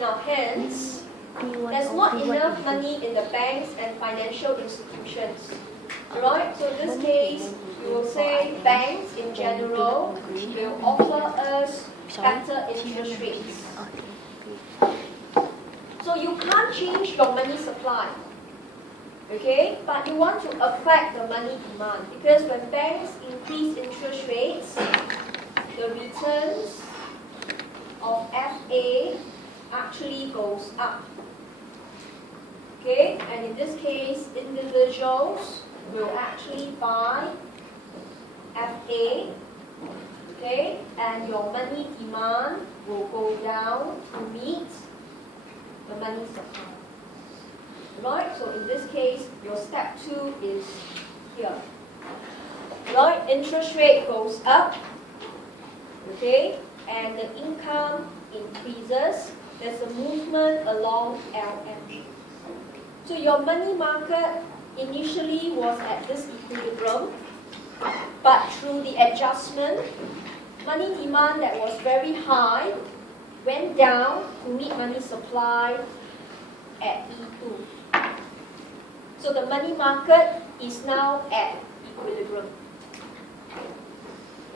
in our hands, there's not enough money in the banks and financial institutions. Right? So in this case, we will say banks in general will offer us better interest rates. So you can't change your money supply. Okay? But you want to affect the money demand, because when banks increase interest rates, the returns of FA actually goes up. Okay? And in this case, individuals will actually buy FA. Okay? And your money demand will go down to meet the money supply. Right? So in this case, your step 2 is here. Right? Interest rate goes up. Okay? And the income increases. There's a movement along LM. So your money market initially was at this equilibrium, but through the adjustment, money demand that was very high went down to meet money supply at E2. So the money market is now at equilibrium.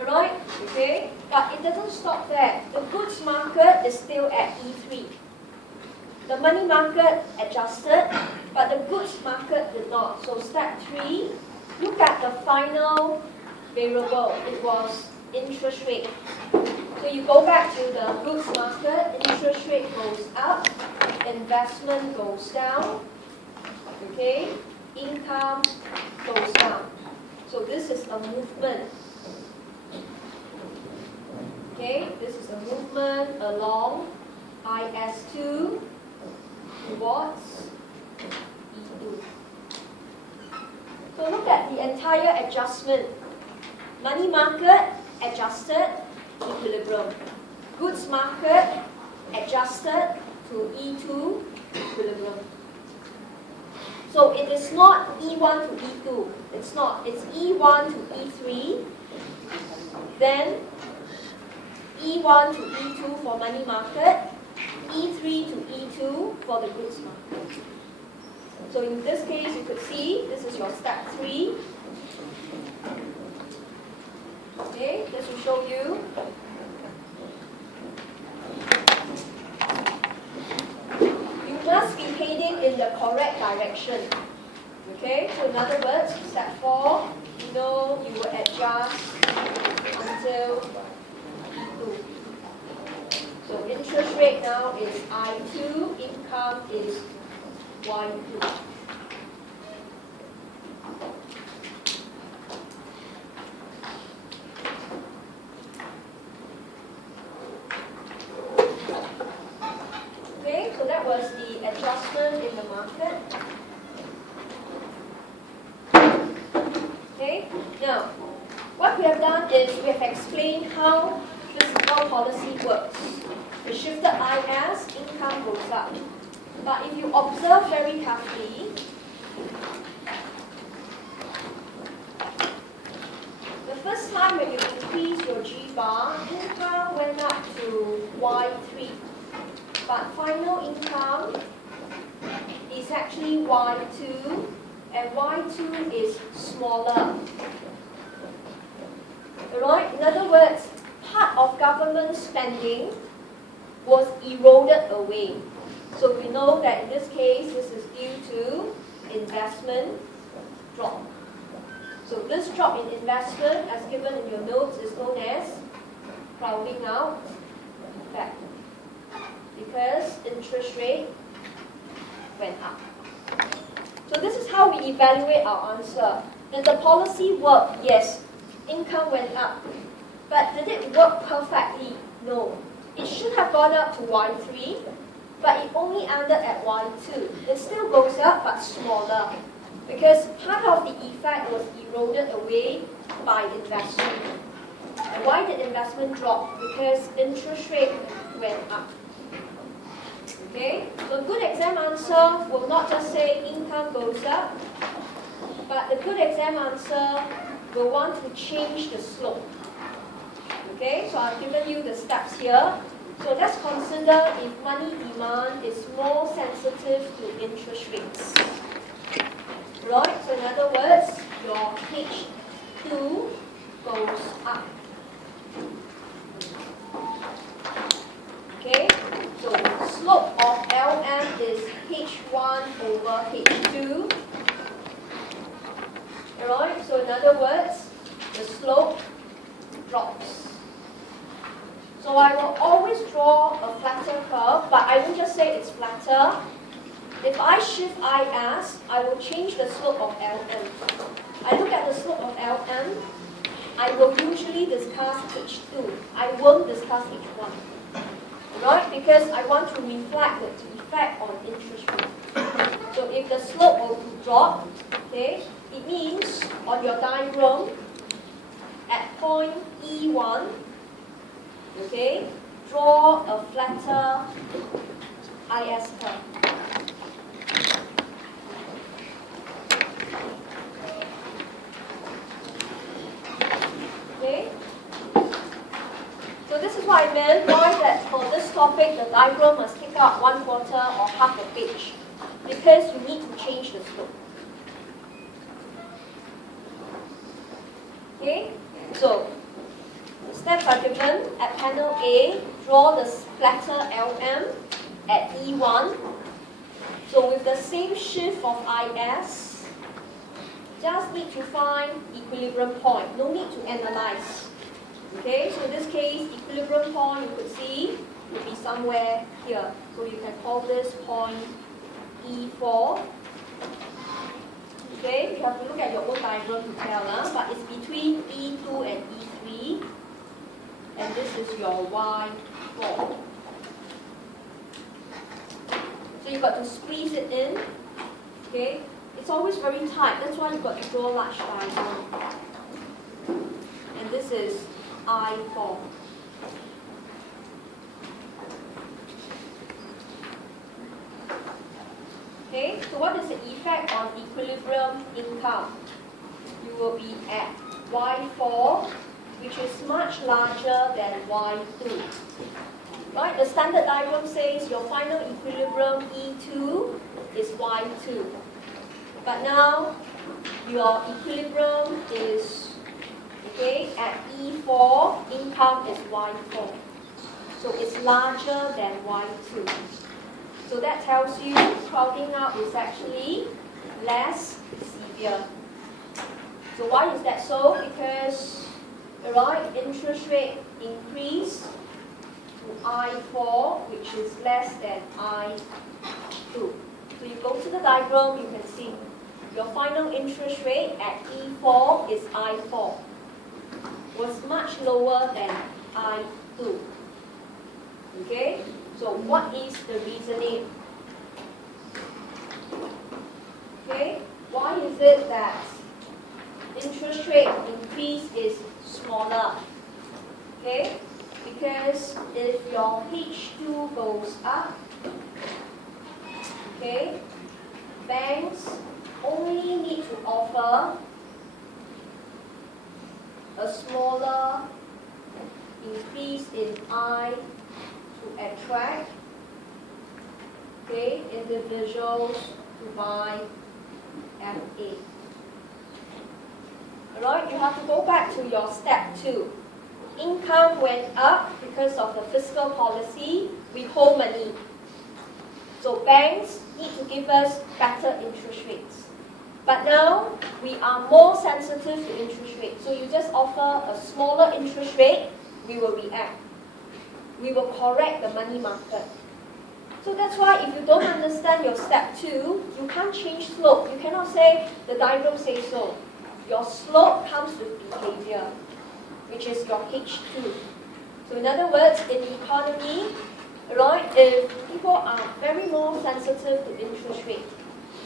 Alright? Okay? But it doesn't stop there. The goods market is still at E3. The money market adjusted, but the goods market did not. So step 3, look at the final variable. It was interest rate. So you go back to the goods market, interest rate goes up, investment goes down, okay, income goes down. So this is a movement. Okay, this is a movement along IS2 towards E2. So look at the entire adjustment. Money market adjusted, equilibrium. Goods market adjusted to E2, equilibrium. So it is not E1 to E2. It's not. It's E1 to E3. Then E1 to E2 for money market. E3 to E2 for the goods market. So in this case, you could see this is your step 3. Okay, this will show you. You must be heading in the correct direction. Okay, so in other words, step 4, you know you will adjust until E2. So interest rate now is I2, income is Y2. Okay, so that was the adjustment in the market. Okay, now what we have done is we have explained how fiscal policy works. The shifted IS, income goes up. But if you observe very carefully, the first time when you increase your G bar, income went up to Y3. But final income is actually Y2, and Y2 is smaller. Alright? In other words, part of government spending was eroded away. So we know that in this case, this is due to investment drop. So this drop in investment, as given in your notes, is known as crowding out effect, because interest rate went up. So this is how we evaluate our answer. Did the policy work? Yes. Income went up. But did it work perfectly? No. It should have gone up to Y3, but it only ended at Y2. It still goes up, but smaller, because part of the effect was eroded away by investment. And why did investment drop? Because interest rate went up. Okay? So a good exam answer will not just say income goes up, but the good exam answer will want to change the slope. Okay? So I've given you the steps here. So let's consider if money demand is more sensitive to interest rates. Right, so in other words, your H2 goes up. Okay, so slope of LM is H1 over H2. Alright, so in other words, the slope drops. So I will always draw a flatter curve, but I won't just say it's flatter. If I shift IS, I will change the slope of LM. I look at the slope of LM, I will usually discuss H2. I won't discuss H1. Right? Because I want to reflect the effect on interest rate. So if the slope were to drop, okay, it means on your diagram, at point E1, okay, draw a flatter IS curve. Okay? So this is what I meant by that for this topic, the diagram must take up 1/4 or half a page because you need to change the slope. Okay? So, the steps are given. At panel A, draw the flatter LM at E1. So with the same shift of IS, just need to find equilibrium point. No need to analyze. Okay, so in this case, equilibrium point you could see would be somewhere here. So you can call this point E4. Okay, you have to look at your own diagram to tell, but it's between E2 and E3. And this is your Y4. So you've got to squeeze it in. Okay, it's always very tight. That's why you've got to draw large diagram. And this is I4. Okay, so what is the effect on equilibrium income? You will be at Y4, which is much larger than Y2. Right, the standard diagram says your final equilibrium E2 is Y2. But now, your equilibrium is, okay, at E4, income is Y4. So it's larger than Y2. So that tells you crowding out is actually less severe. So why is that so? Because, right, interest rate increase to I4, which is less than I2. So you go to the diagram, you can see your final interest rate at E4 is I4. Was much lower than I2. Okay? So what is the reasoning? Okay? Why is it that interest rate increase is smaller? Okay? Because if your H2 goes up, okay, banks only need to offer a smaller increase in I to attract, okay, individuals to buy FA. Alright, you have to go back to your step 2. Income went up because of the fiscal policy. We hold money. So banks need to give us better interest rates. But now, we are more sensitive to interest rates. So you just offer a smaller interest rate, we will react. We will correct the money market. So that's why if you don't understand your step 2, you can't change slope. You cannot say, the diagram says so. Your slope comes with behavior, which is your H2. So in other words, in the economy, right, if people are very more sensitive to interest rate,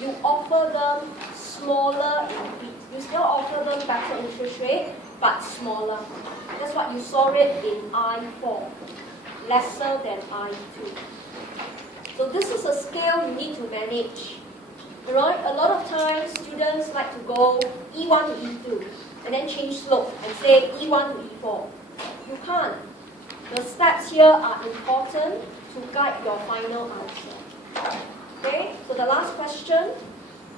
you offer them smaller increase. You still offer them better interest rate, but smaller. That's what you saw it in I4, lesser than I2. So this is a scale you need to manage. Right? A lot of times students like to go E1 to E2 and then change slope and say E1 to E4. You can't. The steps here are important to guide your final answer. Okay, so the last question.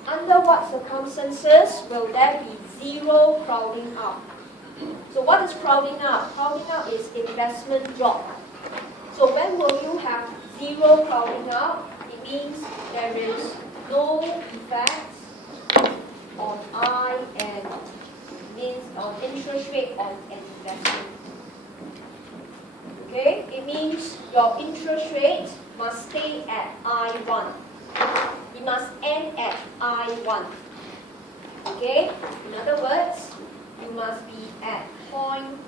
Under what circumstances will there be zero crowding out? So what is crowding out? Crowding out is investment drop. So when will you have zero crowding out? It means there is no effect on I and means on interest rate on an investment. Okay, it means your interest rate must stay at I1. It must end at I1. Okay, in other words, you must be at point